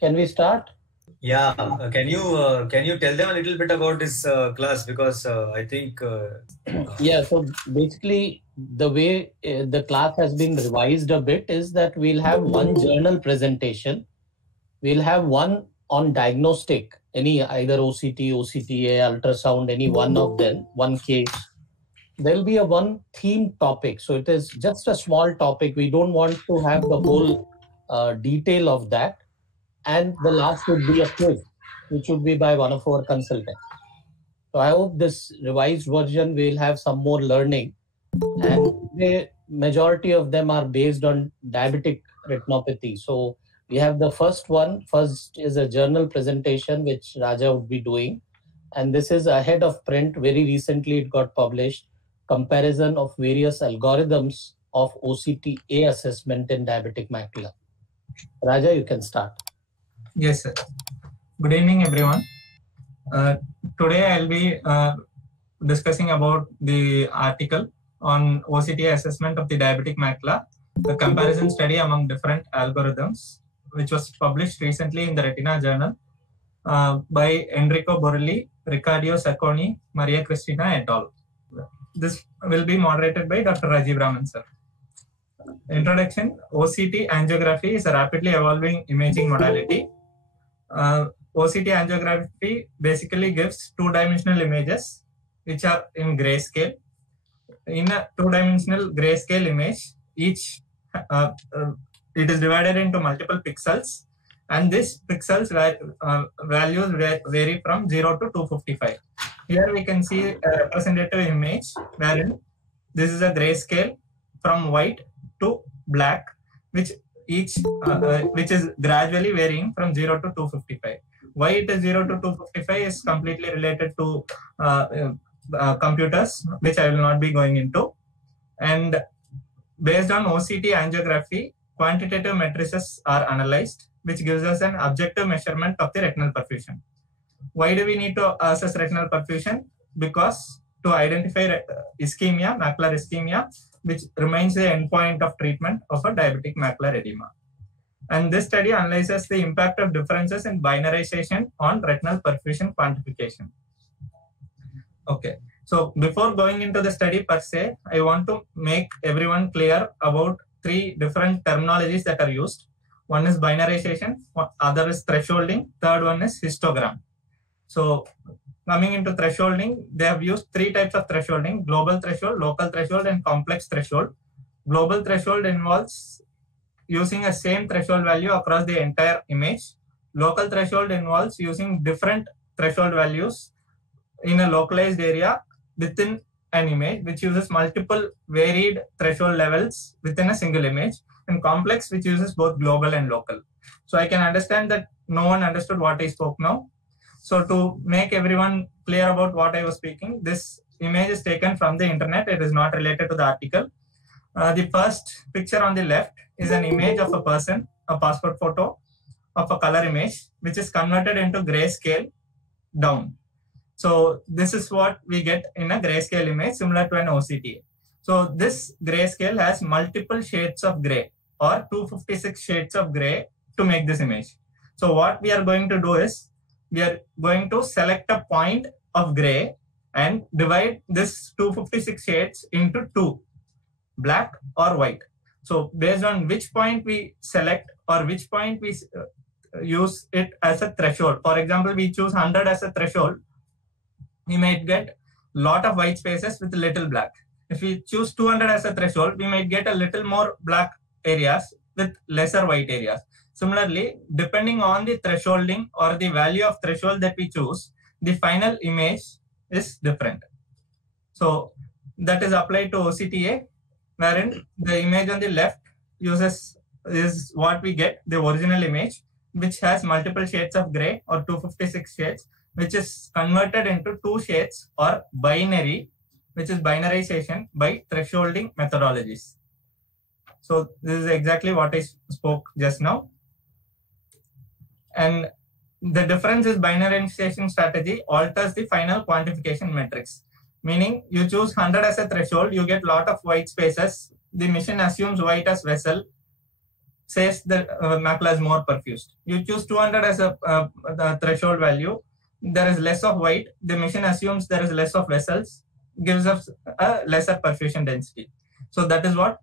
Can we start? Yeah, can you tell them a little bit about this class, because I think Yeah, so basically, the way the class has been revised a bit is that we'll have one journal presentation. We'll have one on diagnostic, any either OCT, OCTA, ultrasound, any one of them, one case. There'll be a one theme topic. So it is just a small topic. We don't want to have the whole detail of that. And the last would be a quiz, which would be by one of our consultants. So I hope this revised version will have some more learning, and the majority of them are based on diabetic retinopathy. So we have the first one. First is a journal presentation which Raja would be doing, and this is ahead of print. Very recently it got published. Comparison of various algorithms of OCTA assessment in diabetic macula. Raja, you can start. Yes, sir. Good evening, everyone. Today I'll be discussing about the article on OCTA assessment of the diabetic macula, the comparison study among different algorithms, which was published recently in the Retina Journal by Enrico Borelli, Riccardo Sacconi, Maria Cristina et al. This will be moderated by Dr. Rajiv Raman, sir. Introduction: OCT angiography is a rapidly evolving imaging modality. OCT angiography basically gives two-dimensional images which are in grayscale. In a two-dimensional grayscale image, each it is divided into multiple pixels, and these pixels values vary from 0 to 255. Here we can see a representative image wherein this is a grayscale from white to black, which is gradually varying from 0 to 255. Why it is 0 to 255 is completely related to computers, which I will not be going into. And based on OCT angiography, quantitative matrices are analyzed, which gives us an objective measurement of the retinal perfusion. Why do we need to assess retinal perfusion? Because to identify ischemia, macular ischemia, which remains the endpoint of treatment of a diabetic macular edema. And this study analyzes the impact of differences in binarization on retinal perfusion quantification. Okay, so before going into the study per se, I want to make everyone clear about three different terminologies that are used. One is binarization, other is thresholding, third one is histogram. So coming into thresholding, they have used three types of thresholding: global threshold, local threshold, and complex threshold. Global threshold involves using a same threshold value across the entire image. Local threshold involves using different threshold values in a localized area within an image, which uses multiple varied threshold levels within a single image, and complex, which uses both global and local. So I can understand that no one understood what I spoke now. So to make everyone clear about what I was speaking, this image is taken from the internet. It is not related to the article. The first picture on the left is an image of a person, a passport photo of a color image, which is converted into grayscale down. So this is what we get in a grayscale image, similar to an OCTA. So this grayscale has multiple shades of gray, or 256 shades of gray, to make this image. So what we are going to do is, we are going to select a point of gray and divide this 256 shades into two, black or white. So based on which point we select or which point we use it as a threshold. For example, we choose 100 as a threshold, we might get a lot of white spaces with little black. If we choose 200 as a threshold, we might get a little more black areas with lesser white areas. Similarly, depending on the thresholding or the value of threshold that we choose, the final image is different. So that is applied to OCTA, wherein the image on the left is what we get, the original image, which has multiple shades of gray, or 256 shades, which is converted into two shades, or binary, which is binarization by thresholding methodologies. So this is exactly what I spoke just now. And the difference is binarization strategy alters the final quantification metrics. Meaning you choose 100 as a threshold, you get a lot of white spaces. The machine assumes white as vessel. says the macula is more perfused. You choose 200 as the threshold value. There is less of white. The machine assumes there is less of vessels, gives us a lesser perfusion density. So that is what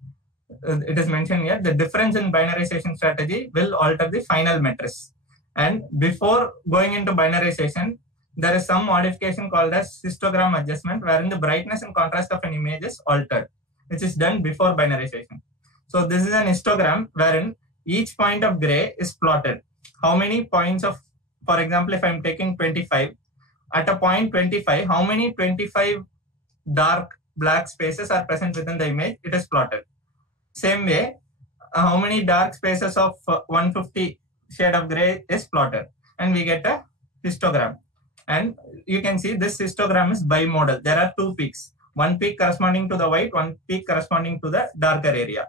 it is mentioned here. The difference in binarization strategy will alter the final matrix. And before going into binarization, there is some modification called as histogram adjustment, wherein the brightness and contrast of an image is altered, which is done before binarization. So this is an histogram wherein each point of gray is plotted. How many points of, for example, if I'm taking 25, at a point 25, how many 25 dark black spaces are present within the image? It is plotted. Same way, how many dark spaces of 150 shade of gray is plotted, and we get a histogram. And you can see this histogram is bimodal. There are two peaks, one peak corresponding to the white, one peak corresponding to the darker area.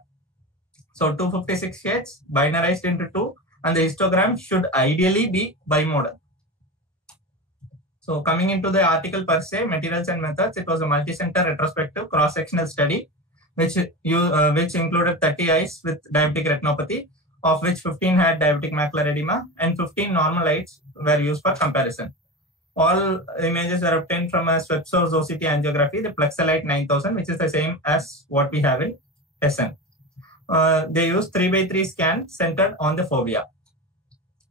So 256 shades binarized into 2, and the histogram should ideally be bimodal. So coming into the article per se, materials and methods, it was a multi-center retrospective cross-sectional study, which included 30 eyes with diabetic retinopathy, of which 15 had diabetic macular edema, and 15 normal eyes were used for comparison. All images were obtained from a swept source OCT angiography, the Plexalite 9000, which is the same as what we have in SN. They used 3x3 scan centered on the fovea.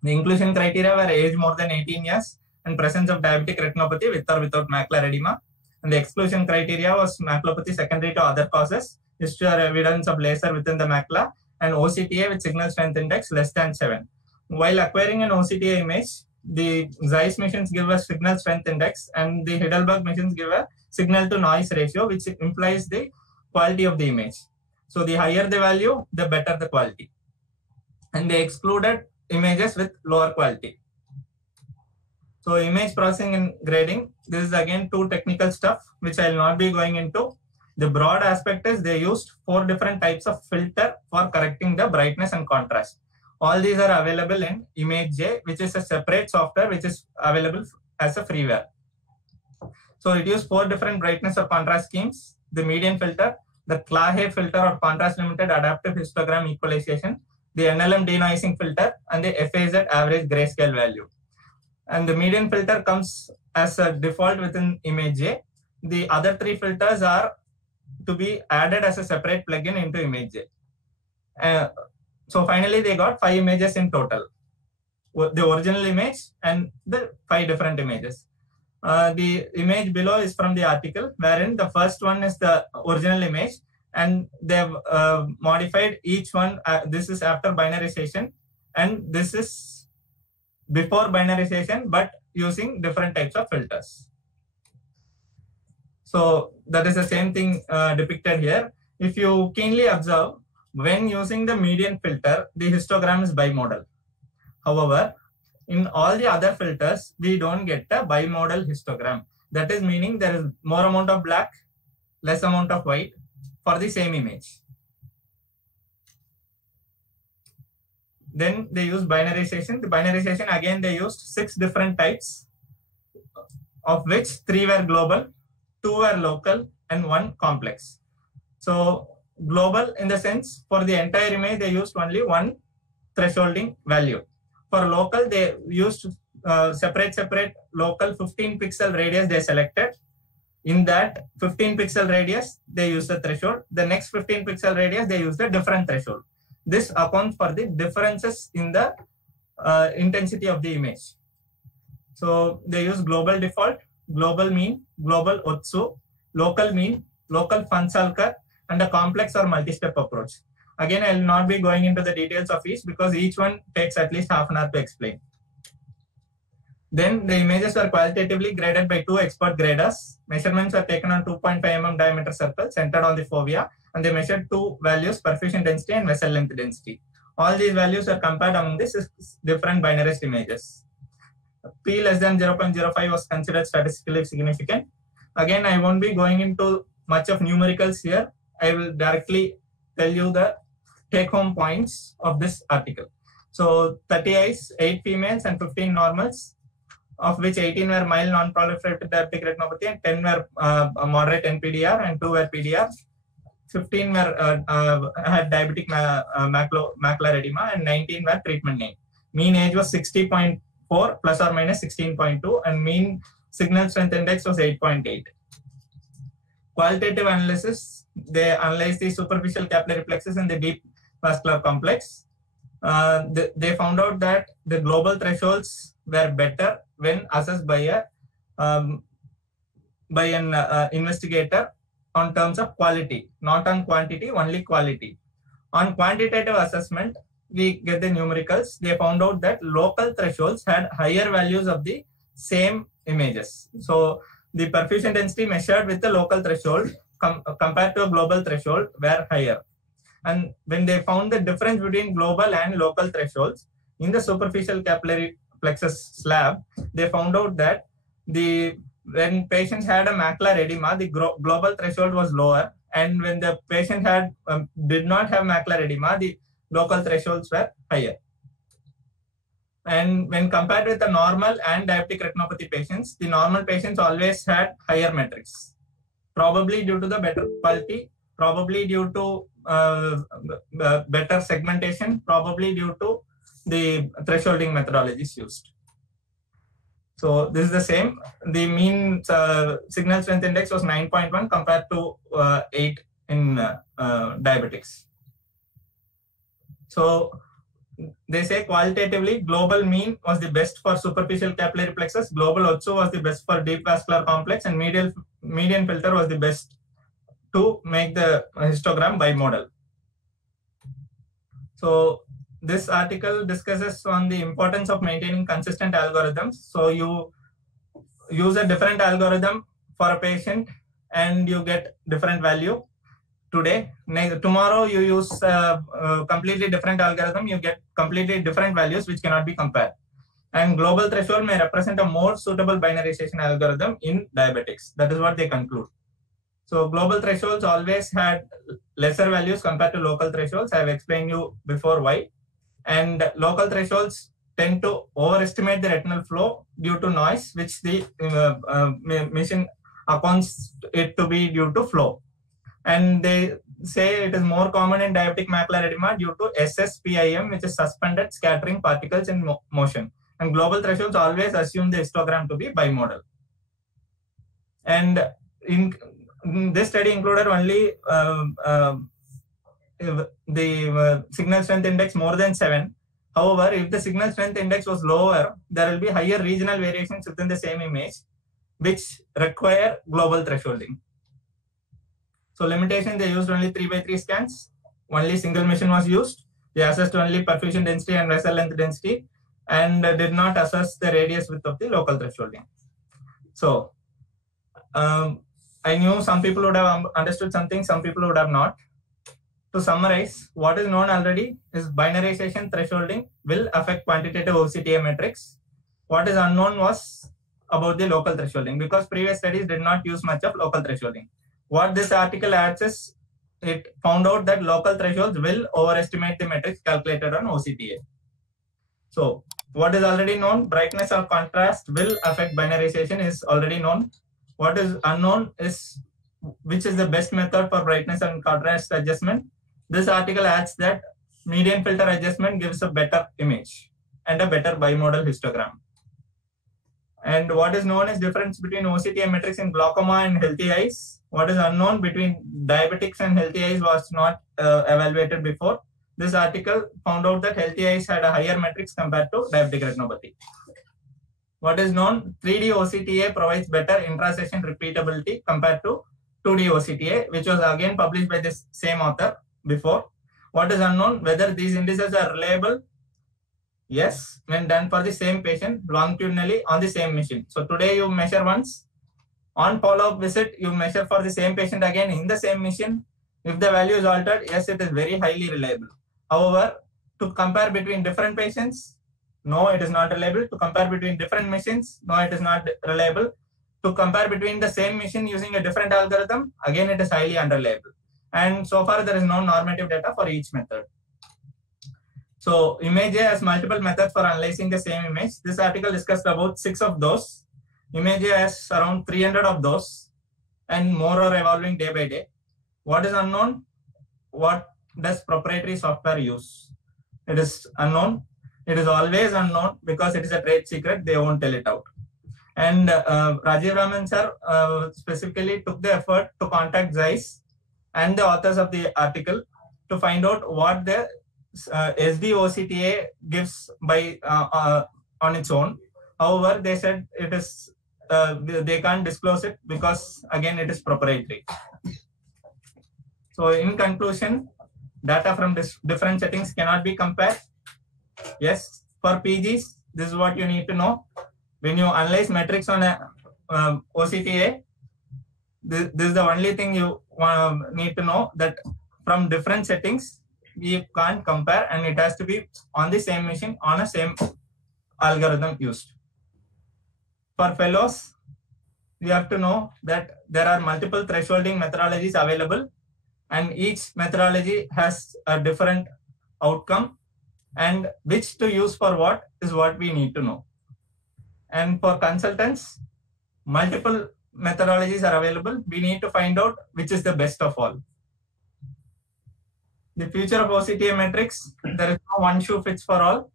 The inclusion criteria were age more than 18 years and presence of diabetic retinopathy with or without macular edema. And the exclusion criteria was maculopathy secondary to other causes, history or evidence of laser within the macula, and OCTA with signal strength index less than 7. While acquiring an OCTA image, the Zeiss machines give a signal strength index, and the Heidelberg machines give a signal to noise ratio, which implies the quality of the image. So the higher the value, the better the quality. And they excluded images with lower quality. So image processing and grading, this is again too technical stuff, which I will not be going into. The broad aspect is they used 4 different types of filter for correcting the brightness and contrast. All these are available in ImageJ, which is a separate software which is available as a freeware. So it used 4 different brightness or contrast schemes: the median filter, the Clahe filter or contrast limited adaptive histogram equalization, the NLM denoising filter, and the FAZ average grayscale value. And the median filter comes as a default within ImageJ. The other 3 filters are to be added as a separate plugin into ImageJ. So finally, they got 5 images in total: the original image and the 5 different images. The image below is from the article, wherein the first one is the original image, and they have modified each one. This is after binarization, and this is before binarization, but using different types of filters. So that is the same thing depicted here. If you keenly observe, when using the median filter, the histogram is bimodal. However, in all the other filters, we don't get a bimodal histogram. That is meaning there is more amount of black, less amount of white for the same image. Then they use binarization. The binarization, again, they used 6 different types, of which 3 were global, 2 were local, and 1 complex. So global in the sense, for the entire image, they used only 1 thresholding value. For local, they used separate local 15 pixel radius they selected. In that 15 pixel radius, they use the threshold. The next 15 pixel radius, they use the different threshold. This accounts for the differences in the intensity of the image. So they use global default, global mean, global Otsu, local mean, local Fansalkar, and a complex or multi-step approach. Again, I will not be going into the details of each because each one takes at least half an hour to explain. Then the images were qualitatively graded by 2 expert graders. Measurements were taken on 2.5 mm diameter circle centered on the fovea, and they measured 2 values: perfusion density and vessel length density. All these values are compared among the different binarized images. P less than 0.05 was considered statistically significant. Again, I won't be going into much of numericals here. I will directly tell you the take-home points of this article. So 30 eyes, 8 females and 15 normals, of which 18 were mild non-proliferative diabetic retinopathy and 10 were moderate NPDR and 2 were PDR. 15 were had diabetic macular edema, and 19 were treatment naive. Mean age was 60.4 plus or minus 16.2, and mean signal strength index was 8.8. Qualitative analysis, they analyzed the superficial capillary plexus and the deep vascular complex. They found out that the global thresholds were better when assessed by an investigator on terms of quality, not on quantity, only quality. On quantitative assessment, we get the numericals. They found out that local thresholds had higher values of the same images. So the perfusion density measured with the local threshold compared to a global threshold were higher. And when they found the difference between global and local thresholds in the superficial capillary plexus slab, they found out that when patients had a macular edema, the global threshold was lower, and when the patient had did not have macular edema, the local thresholds were higher. And when compared with the normal and diabetic retinopathy patients, the normal patients always had higher metrics, probably due to the better quality, probably due to better segmentation, probably due to the thresholding methodologies used. So this is the same. The mean signal strength index was 9.1 compared to 8 in diabetics. So they say qualitatively, global mean was the best for superficial capillary plexus, global also was the best for deep vascular complex, and median filter was the best to make the histogram bimodal. So this article discusses on the importance of maintaining consistent algorithms. So you use a different algorithm for a patient and you get different value today. Tomorrow you use a completely different algorithm, you get completely different values which cannot be compared. And global threshold may represent a more suitable binarization algorithm in diabetics. That is what they conclude. So global thresholds always had lesser values compared to local thresholds. I have explained you before why. And local thresholds tend to overestimate the retinal flow due to noise, which the machine accounts it to be due to flow. And they say it is more common in diabetic macular edema due to SSPIM, which is suspended scattering particles in motion. And global thresholds always assume the histogram to be bimodal. And this study included only the signal strength index more than 7. However, if the signal strength index was lower, there will be higher regional variations within the same image, which require global thresholding. So limitation, they used only 3x3 scans. Only single machine was used. They assessed only perfusion density and vessel length density, and did not assess the radius width of the local thresholding. So I knew some people would have understood something, some people would have not. To summarize, what is known already is binarization thresholding will affect quantitative OCTA metrics. What is unknown was about the local thresholding, because previous studies did not use much of local thresholding. What this article adds is it found out that local thresholds will overestimate the metrics calculated on OCTA. So what is already known, brightness or contrast will affect binarization is already known. What is unknown is which is the best method for brightness and contrast adjustment. This article adds that median filter adjustment gives a better image and a better bimodal histogram. And what is known is difference between OCTA metrics in glaucoma and healthy eyes. What is unknown between diabetics and healthy eyes was not evaluated before. This article found out that healthy eyes had a higher metrics compared to diabetic retinopathy. What is known, 3D OCTA provides better intra-session repeatability compared to 2D OCTA, which was again published by this same author before. What is unknown, whether these indices are reliable. Yes, when done for the same patient longitudinally on the same machine. So today you measure once, on follow-up visit you measure for the same patient again in the same machine. If the value is altered, yes, it is very highly reliable. However, to compare between different patients, no, it is not reliable. To compare between different machines, no, it is not reliable. To compare between the same machine using a different algorithm, again it is highly unreliable. And so far there is no normative data for each method. So ImageJ has multiple methods for analyzing the same image. This article discussed about 6 of those. ImageJ has around 300 of those, and more are evolving day by day. What is unknown? What does proprietary software use? It is unknown. It is always unknown because it is a trade secret. They won't tell it out. And Rajiv Raman sir specifically took the effort to contact Zeiss and the authors of the article to find out what the SDOCTA gives by on its own. However, they said it is they can't disclose it because again it is proprietary. So in conclusion, data from different settings cannot be compared. Yes, for PGs, this is what you need to know. When you analyze metrics on a OCTA, this is the only thing you need to know, that from different settings, we can't compare, and it has to be on the same machine on a same algorithm used. For fellows, we have to know that there are multiple thresholding methodologies available, and each methodology has a different outcome, and which to use for what is what we need to know. And for consultants, multiple methodologies are available. We need to find out which is the best of all. The future of OCTA metrics, there is no one shoe fits for all.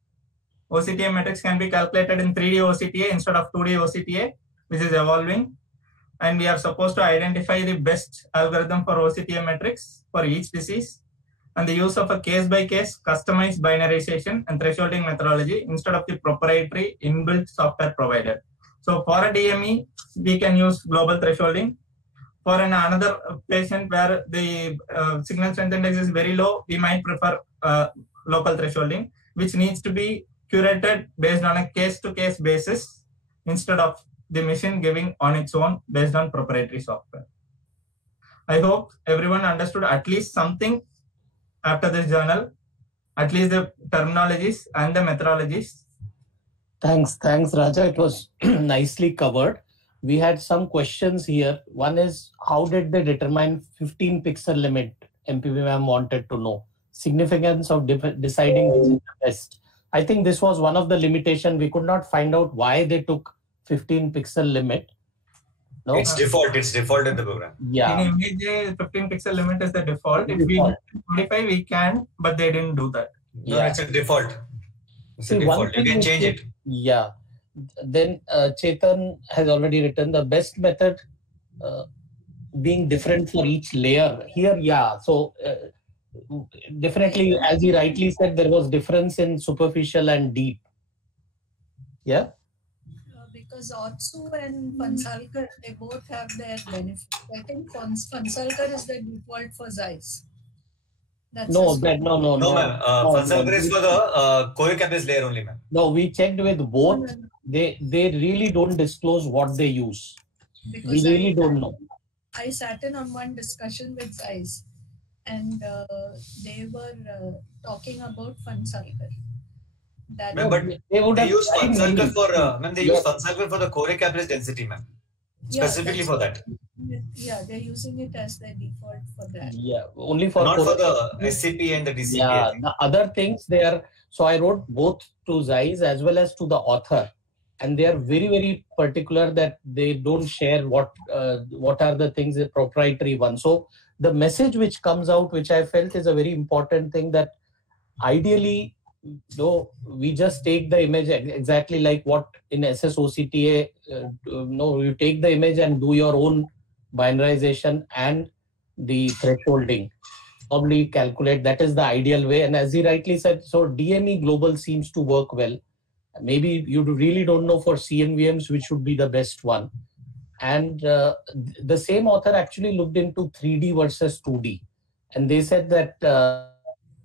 OCTA metrics can be calculated in 3D OCTA instead of 2D OCTA, which is evolving. And we are supposed to identify the best algorithm for OCTA metrics for each disease, and the use of a case-by-case customized binarization and thresholding methodology instead of the proprietary inbuilt software provided. So for a DME, we can use global thresholding. For another patient where the signal strength index is very low, we might prefer local thresholding, which needs to be curated based on a case-to-case basis instead of the machine giving on its own based on proprietary software. I hope everyone understood at least something after this journal, at least the terminologies and the methodologies. Thanks, Raja. It was nicely covered. We had some questions here. One is, how did they determine 15 pixel limit? MPV ma'am wanted to know. Significance of deciding which is the best. I think this was one of the limitations. We could not find out why they took 15 pixel limit. No? It's default in the program. Yeah. In image, 15 pixel limit is the default. If we modify, we can, but they didn't do that. No, it's a default. It's a default. You can change it. Yeah. Then Chetan has already written the best method being different for each layer. Here, yeah. So definitely, as he rightly said, there was difference in superficial and deep. Yeah. Because Otsu and Phansalkar, they both have their benefits. I think Phansalkar is the default for Zeiss. No, ma'am. Phansalkar is for the Core-Capes layer only, ma'am. No, we checked with both. They really don't disclose what they use. Because we really don't know. I sat in on one discussion with Zeiss, and they were talking about Phansalkar. But they use Phansalkar for the Core-Capes density, ma'am. Specifically for that. Yeah, they're using it as their default for that. Yeah, only for not for the SCP and the DCP. Yeah, the other things they are. So I wrote both to Zeiss as well as to the author, and they are very, very particular that they don't share what are the things, the proprietary ones. So the message which comes out, which I felt is a very important thing, that ideally, though, we just take the image exactly like what in SSOCTA, you take the image and do your own binarization and the thresholding. Probably calculate, that is the ideal way. And as he rightly said, so DME global seems to work well. Maybe you really don't know for CNVMs which would be the best one. And the same author actually looked into 3D versus 2D. And they said that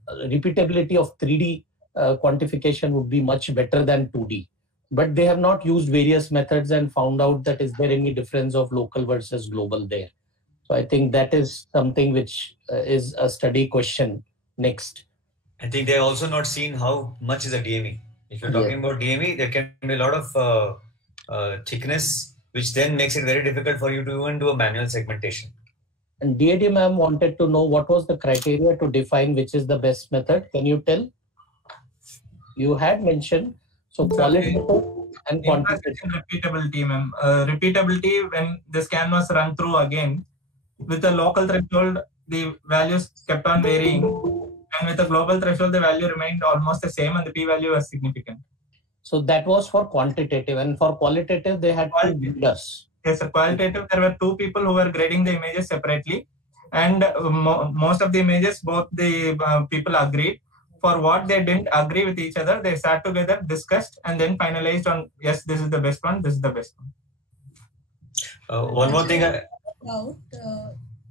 repeatability of 3D quantification would be much better than 2D. But they have not used various methods and found out that is there any difference of local versus global there. So I think that is something which is a study question next. I think they have also not seen how much is a DME. If you're talking about DME, there can be a lot of thickness, which then makes it very difficult for you to even do a manual segmentation. And DAD ma'am wanted to know what was the criteria to define which is the best method. Can you tell? You had mentioned, so qualitative and quantitative. Repeatability, ma'am. Repeatability, when the scan was run through again, with a local threshold, the values kept on varying, and with the global threshold, the value remained almost the same, and the p-value was significant. So that was for quantitative, and for qualitative, they had two graders. Yes, sir. Qualitative, there were two people who were grading the images separately, and most of the images, both the people agreed. For what they didn't agree with each other, they sat together, discussed, and then finalized on, yes, this is the best one, this is the best one. One more thing.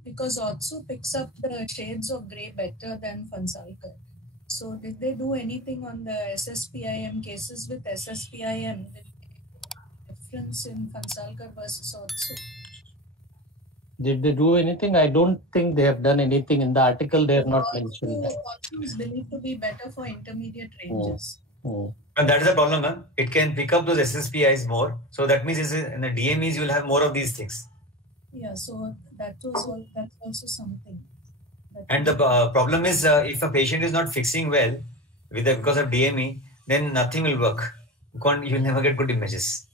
Because Otsu picks up the shades of grey better than Phansalkar. So did they do anything on the SSPIM cases with SSPIM? Did difference in Phansalkar versus Otsu? Did they do anything? I don't think they have done anything. In the article, they have not mentioned that. Otsu is believed to be better for intermediate ranges. And that is the problem, huh? It can pick up those SSPIs more. So that means in the DMEs, you will have more of these things. Yeah, so that's also something. And the problem is, if a patient is not fixing well because of DME, then nothing will work. You'll never get good images.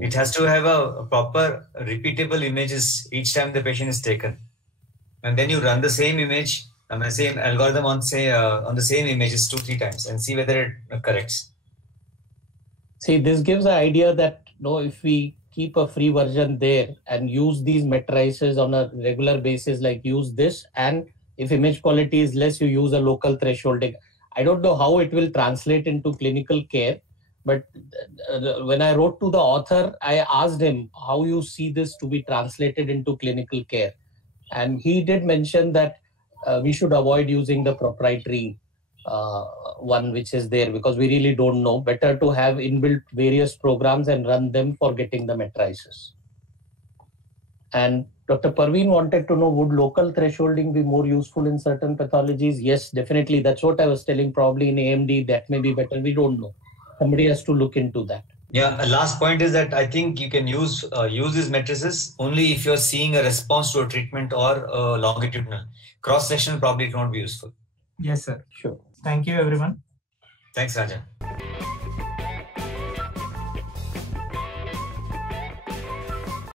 It has to have a proper repeatable images each time the patient is taken. And then you run the same image, the same algorithm on the same images 2-3 times and see whether it corrects. See, this gives an idea that if we keep a free version there and use these matrices on a regular basis, like use this, and if image quality is less, you use a local thresholding. I don't know how it will translate into clinical care, but when I wrote to the author, I asked him how you see this to be translated into clinical care. And he did mention that we should avoid using the proprietary one which is there, because we really don't know. Better to have inbuilt various programs and run them for getting the matrices. And Dr. Parveen wanted to know, would local thresholding be more useful in certain pathologies? Yes, definitely. That's what I was telling. Probably in AMD, that may be better. We don't know. Somebody has to look into that. Yeah, a last point is that I think you can use these matrices only if you're seeing a response to a treatment or longitudinal. Cross-sectional probably it won't be useful. Yes, sir. Sure. Thank you, everyone. Thanks, Raja.